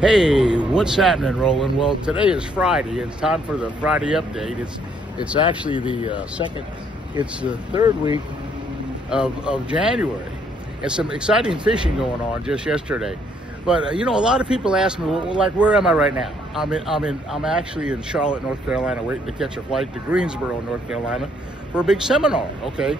Hey, what's happening, Roland? Well, today is Friday. It's time for the Friday update. It's actually the it's the third week of January. And some exciting fishing going on just yesterday. But you know, a lot of people ask me, well, like, where am I right now? I'm actually in Charlotte, North Carolina, waiting to catch a flight to Greensboro, North Carolina, for a big seminar. Okay,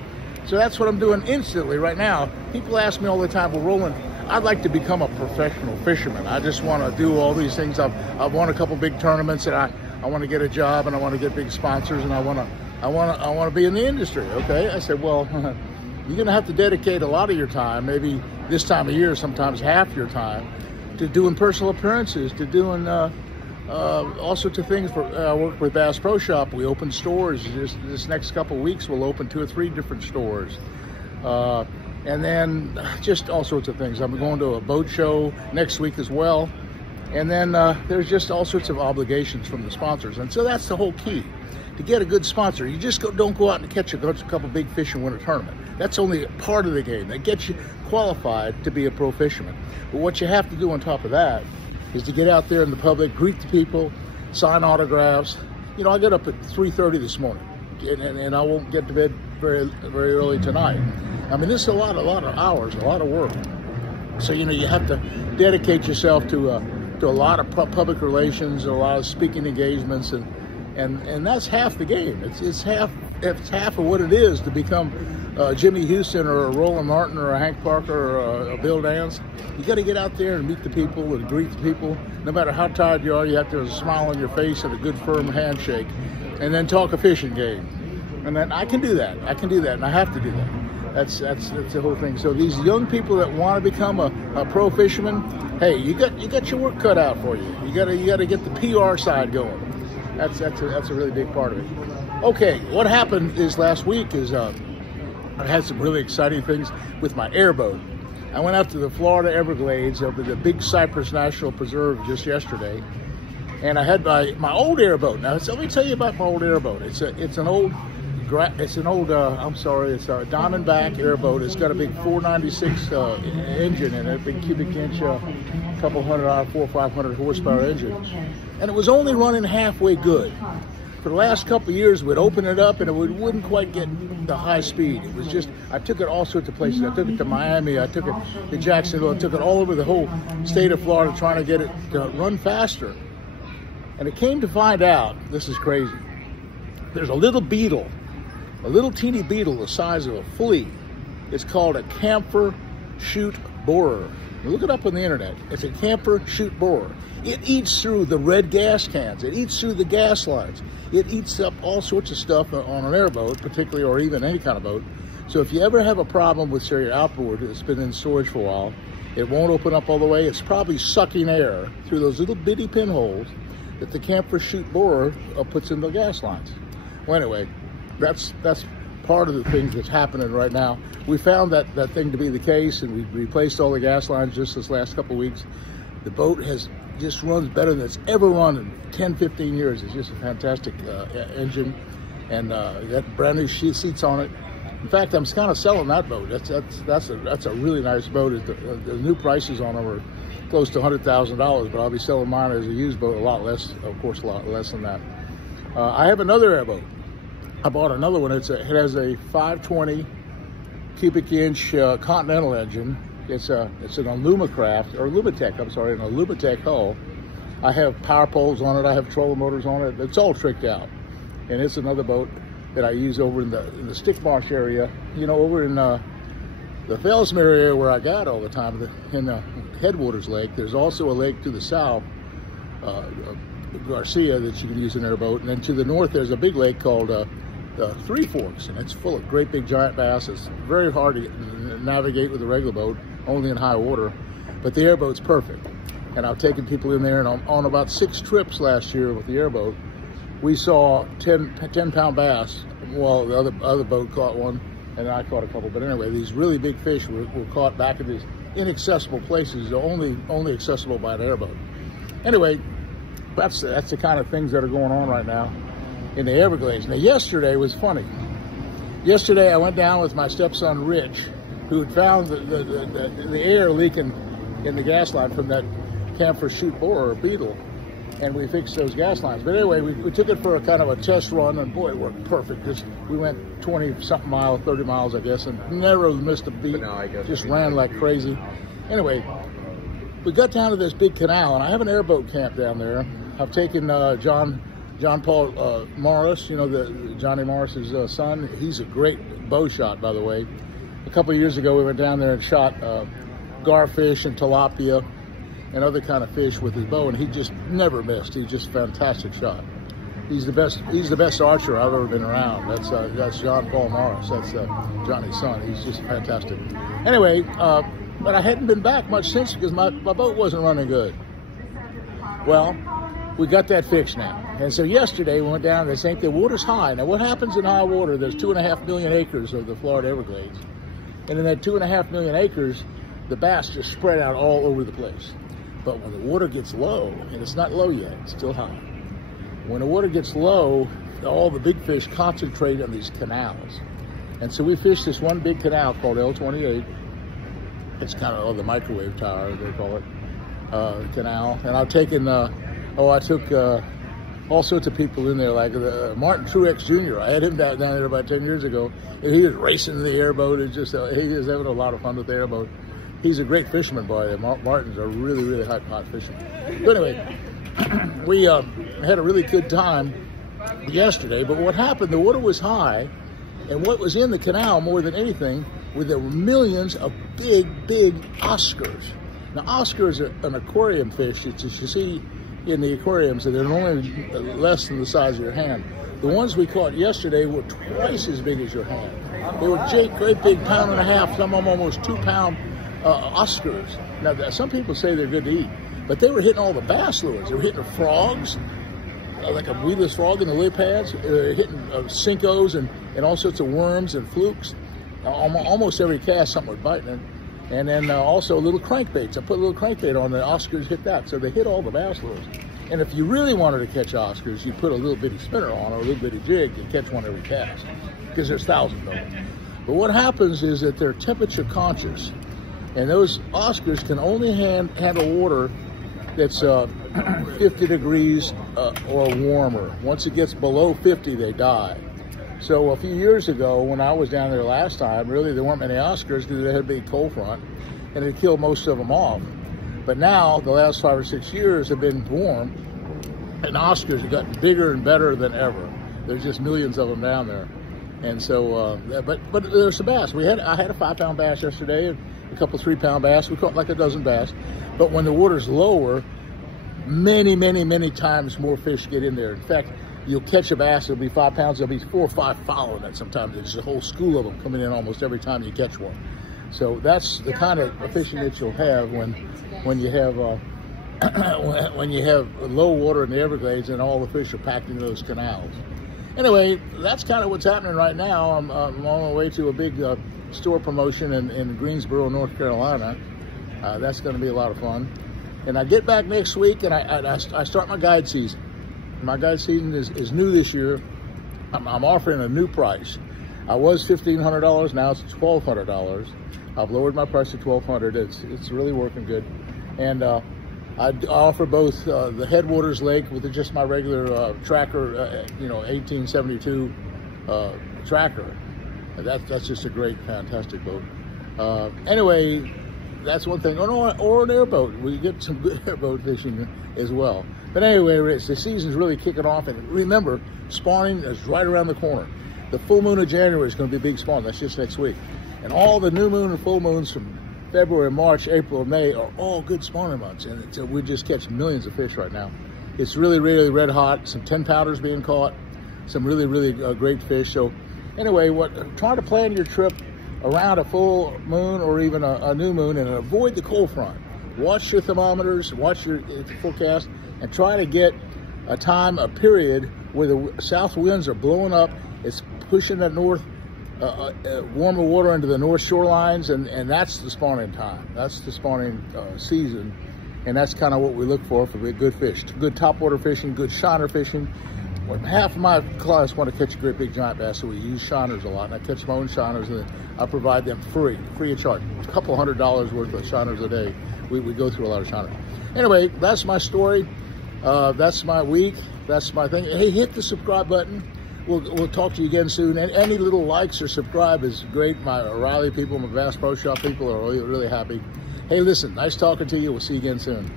so that's what I'm doing instantly right now. People ask me all the time, well, Roland, I'd like to become a professional fisherman. I just want to do all these things. I've won a couple big tournaments, and I want to get a job, and I want to get big sponsors, and I want to be in the industry. Okay, I said, well, you're going to have to dedicate a lot of your time, maybe this time of year, sometimes half your time, to doing personal appearances, to doing all sorts of things. I work with Bass Pro Shop. We open stores. This next couple of weeks, we'll open 2 or 3 different stores. And then just all sorts of things. I'm going to a boat show next week as well. And then there's just all sorts of obligations from the sponsors. And so that's the whole key. To get a good sponsor, you just don't go out and catch a couple big fish and win a tournament. That's only part of the game. That gets you qualified to be a pro fisherman. But what you have to do on top of that is to get out there in the public, greet the people, sign autographs. You know, I got up at 3:30 this morning, and I won't get to bed very early tonight. I mean, this is a lot of hours, a lot of work. So, you know, you have to dedicate yourself to a lot of public relations, a lot of speaking engagements, and that's half the game. It's half of what it is to become Jimmy Houston or a Roland Martin or a Hank Parker or a Bill Dance. You got to get out there and meet the people and greet the people. No matter how tired you are, you have to have a smile on your face and a good firm handshake, and then talk a fishing game. And then I can do that, and I have to do that. That's the whole thing. So these young people that want to become a pro fisherman, hey, you got your work cut out for you. You got to get the PR side going. That's a really big part of it. Okay, what happened is last week is I had some really exciting things with my airboat. I went out to the Florida Everglades over the Big Cypress National Preserve just yesterday, and I had my old airboat. Now, so let me tell you about my old airboat. It's a Diamondback airboat. It's got a big 496 engine in it, big cubic inch, couple hundred, 400 or 500 horsepower engine, and it was only running halfway good. For the last couple of years, we'd open it up and it wouldn't quite get the high speed. It was just, I took it all sorts of places. I took it to Miami, I took it to Jacksonville, I took it all over the whole state of Florida trying to get it to run faster. And it came to find out, this is crazy, there's a little beetle, a little teeny beetle the size of a flea. It's called a camphor chute borer. Look it up on the internet. It's a camphor chute borer. It eats through the red gas cans. It eats through the gas lines. It eats up all sorts of stuff on an airboat, particularly, or even any kind of boat. So if you ever have a problem with, say, your outboard that's been in storage for a while, it won't open up all the way. It's probably sucking air through those little bitty pinholes that the camphor chute borer puts in the gas lines. Well, anyway, that's part of the things that's happening right now. We found that thing to be the case, and we replaced all the gas lines just this last couple of weeks. The boat just runs better than it's ever run in 10, 15 years. It's just a fantastic engine, and got brand new seats on it. In fact, I'm kind of selling that boat. That's a really nice boat. The new prices on them are close to $100,000, but I'll be selling mine as a used boat a lot less, of course, a lot less than that. I have another airboat. I bought another one. It has a 520 cubic inch Continental engine. It's an Alumatech, I'm sorry, an Alumatech hull. I have power poles on it. I have trolling motors on it. It's all tricked out. And it's another boat that I use over in the Stick Marsh area, you know, over in the Fellsmere area where I guide all the time, in the Headwaters Lake. There's also a lake to the south, Garcia, that you can use in an airboat. And then to the north, there's a big lake called Three Forks, and it's full of great big giant bass. It's very hard to navigate with a regular boat, only in high water, but the airboat's perfect. And I've taken people in there, and on about 6 trips last year with the airboat, we saw 10-pound bass. Well, the other boat caught one, and I caught a couple. But anyway, these really big fish were caught back in these inaccessible places, only accessible by an airboat. Anyway, that's the kind of things that are going on right now in the Everglades. Now, yesterday was funny. Yesterday, I went down with my stepson, Rich, who had found the air leaking in the gas line from that camphor shoot borer or beetle, and we fixed those gas lines. But anyway, we took it for a kind of a test run, and boy, it worked perfect. We went 20-something miles, 30 miles, I guess, and never missed a beat. Just ran like crazy. Anyway, we got down to this big canal, and I have an airboat camp down there. I've taken John Paul Morris, you know, Johnny Morris's son. He's a great bow shot, by the way. A couple of years ago, we went down there and shot garfish and tilapia and other kind of fish with his bow, and he just never missed. He's just a fantastic shot. He's the best archer I've ever been around. That's John Paul Morris. That's Johnny's son. He's just fantastic. Anyway, but I hadn't been back much since because my boat wasn't running good. Well, we got that fixed now. And so yesterday we went down and they think the water's high. Now what happens in high water, there's 2.5 million acres of the Florida Everglades. And in that 2.5 million acres, the bass just spread out all over the place. But when the water gets low, and it's not low yet, it's still high. When the water gets low, all the big fish concentrate on these canals. And so we fished this one big canal called L28. It's kind of the microwave tower, they call it, canal. And I've taken, I took all sorts of people in there, like Martin Truex Jr. I had him down there about 10 years ago. And he was racing the airboat. He was having a lot of fun with the airboat. He's a great fisherman, boy. Martin's a really, really hot fisherman. But anyway, we had a really good time yesterday. But what happened, the water was high, and what was in the canal more than anything were the millions of big Oscars. Now, Oscar is an aquarium fish that you see in the aquariums, and they're normally less than the size of your hand. The ones we caught yesterday were twice as big as your hand. They were great big, 1.5 pounds, some of them almost 2 pound Oscars. Now, some people say they're good to eat, but they were hitting all the bass lures. They were hitting the frogs, like a weedless frog in the lily pads. They were hitting Cincos and all sorts of worms and flukes. Almost every cast, something was biting it. And then also little crankbaits. I put a little crankbait on the Oscars, hit that. So they hit all the bass lures. And if you really wanted to catch Oscars, you put a little bitty spinner on or a little bitty jig and catch one every cast, because there's thousands of them. But what happens is that they're temperature conscious. And those Oscars can only handle water that's 50 degrees or warmer. Once it gets below 50, they die. So a few years ago, when I was down there last time, really there weren't many Oscars because they had a big cold front, and it killed most of them off. But now, the last 5 or 6 years have been warm, and Oscars have gotten bigger and better than ever. There's just millions of them down there. And so, but there's some bass. I had a 5-pound bass yesterday, and a couple 3-pound bass. We caught like a dozen bass. But when the water's lower, many times more fish get in there. In fact, you'll catch a bass, it'll be 5 pounds, there'll be 4 or 5 following it sometimes. There's a whole school of them coming in almost every time you catch one. So that's the kind of fishing that you'll have when you have when you have low water in the Everglades and all the fish are packed into those canals. Anyway, that's kind of what's happening right now. I'm on my way to a big store promotion in Greensboro, North Carolina. That's going to be a lot of fun. And I get back next week and I start my guide season. My guide season is new this year. I'm offering a new price. I was $1,500, now it's $1,200. I've lowered my price to $1,200. It's really working good. And I offer both the Headwaters Lake with just my regular tracker, 1872 tracker. That's just a great, fantastic boat. Anyway, that's one thing. Or an airboat. We get some good airboat fishing as well. But anyway, Rich, the season's really kicking off. And remember, spawning is right around the corner. The full moon of January is going to be a big spawn. That's just next week. And all the new moon and full moons from February, March, April, May are all good spawning months. And we just catch millions of fish right now. It's really, really red hot. Some 10-pounders being caught. Some really, really great fish. So anyway, try to plan your trip around a full moon or even a new moon and avoid the cold front. Watch your thermometers, watch your forecast, and try to get a period where the south winds are blowing up. It's pushing that north, warmer water into the north shorelines, and that's the spawning time. That's the spawning season, and that's kind of what we look for good fish. Good topwater fishing, good shiner fishing. When half of my clients want to catch a great big giant bass, so we use shiners a lot, and I catch my own shiners, and I provide them free of charge. A couple $100 worth of shiners a day. We go through a lot of shiners. Anyway, that's my story. That's my week. That's my thing. Hey, hit the subscribe button. We'll talk to you again soon. And any little likes or subscribe is great. My O'Reilly people, my Bass Pro Shop people are really, really happy. Hey, listen, nice talking to you. We'll see you again soon.